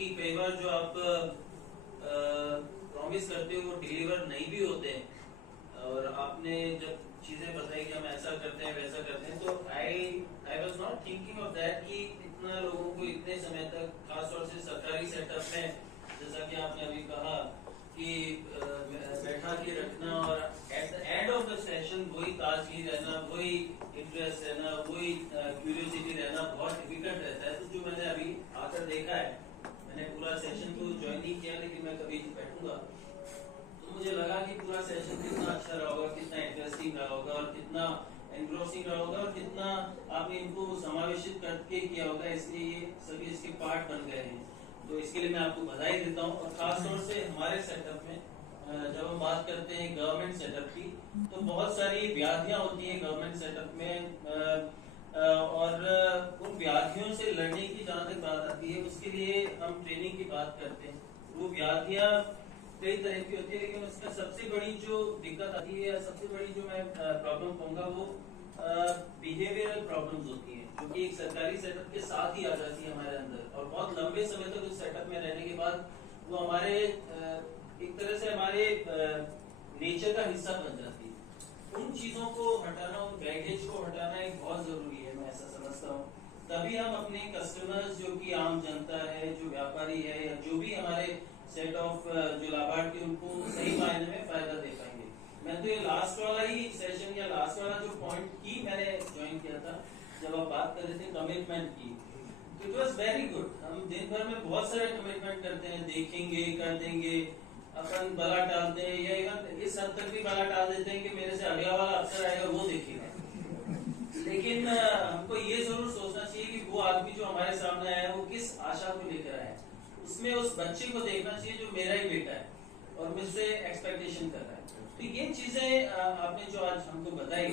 क्योंकि कई बार जो आप प्रॉमिस करते हो वो डिलीवर नहीं भी होते हैं। और आपने जब चीजें बताई कि हम ऐसा करते हैं वैसा करते हैं, तो I was not thinking of that कि इतना लोगों को इतने समय तक, खासतौर से सरकारी सेटअप में, जैसा कि आपने अभी कहा कि बैठा के रखना और at the end of the session वही ताजगी रहना, वही इंटरेस्ट रहना, वही क्यूरियोसिटी रहना बहुत डिफिकल्ट रहता है। तो जो मैंने अभी आकर देखा है, मैंने पूरा सेशन तो ज्वाइन नहीं किया, लेकिन मैं कभी बैठूंगा तो मुझे लगा कि पूरा सेशन कितना अच्छा रहा होगा, कितना इंटरेस्टिंग रहा होगा और कितना एनग्रोसिंग रहा होगा और कितना आपने इनको समावेशित करके किया होगा, इसलिए ये सभी इसके पार्ट बन गए हैं। तो इसके लिए मैं आपको बधाई देता हूँ। और खासतौर से हमारे सेटअप में जब हम बात करते हैं गवर्नमेंट सेटअप की, तो बहुत सारी व्याधियां होती हैं गवर्नमेंट सेटअप में, और उन व्याधियों से लड़ने की जहां तक बात आती है, उसके लिए हम ट्रेनिंग की बात करते हैं। वो व्याधियां कई तरह की होती है, लेकिन उसका सबसे बड़ी जो दिक्कत आती है, सबसे बड़ी जो मैं प्रॉब्लम कहूंगा, वो बिहेवियरल प्रॉब्लम्स होती है, जो कि एक सरकारी सेटअप के साथ ही आ जाती है हमारे अंदर। और बहुत लंबे समय तक उस सेटअप में रहने के बाद वो हमारे एक तरह से हमारे नेचर का हिस्सा बन जाती है। उन चीजों को हटाना, उन बैगेज को हटाना एक बहुत जरूरी है, मैं ऐसा समझता हूँ। तभी हम अपने कस्टमर्स, जो कि आम जनता है, जो व्यापारी है, या जो भी हमारे सेट ऑफ जो लाभार्थी, उनको सही मायने में फायदा दे पाएंगे। मैं तो ये लास्ट वाला ही सेशन या लास्ट वाला जो पॉइंट की मैंने ज्वाइन किया था, जब आप बात कर रहे थे कमिटमेंट की, तो इट वॉज वेरी गुड। हम दिन भर में बहुत सारे कमिटमेंट करते हैं, देखेंगे, कर देंगे, अपन बला टालते हैं, या इवन इस हद तक भी बला टाल देते हैं कि मेरे से अगला वाला अफसर आएगा वो देखेगा। लेकिन हमको ये जरूर सोचना चाहिए कि वो आदमी जो हमारे सामने आया है वो किस आशा को लेकर आया है, उसमें उस बच्चे को देखना चाहिए जो मेरा ही बेटा है और मुझसे एक्सपेक्टेशन कर रहा है। तो ये चीजें आपने जो आज हमको बताई,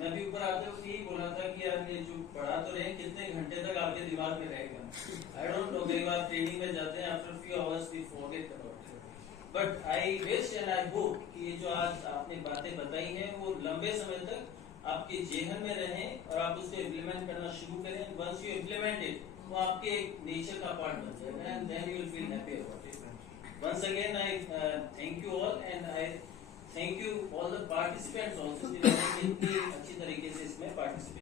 मैं भी ऊपर आते हुए यही बोला था कि यार ये जो पढ़ा तो रहे, कितने घंटे तक आपके दिमाग में रहेगा, आई डोंट नो। कई बार ट्रेनिंग में जाते हैं, after few hours we forget about it, but I wish and I hope कि ये जो आज आपने बातें बताई हैं वो लंबे समय तक आपके जेहन में रहें और आप उसको इम्प्लीमेंट करना शुरू करें। वंस यू इम्प्लीमेंट इट, वो आपके एक नेचर का पार्ट बन जाएगा, and then you will feel happy about it. Once again, I thank you all, and I thank you all the participants also, जिन्होंने इतनी अच्छी तरीके से इसमें पार्टिसिपेट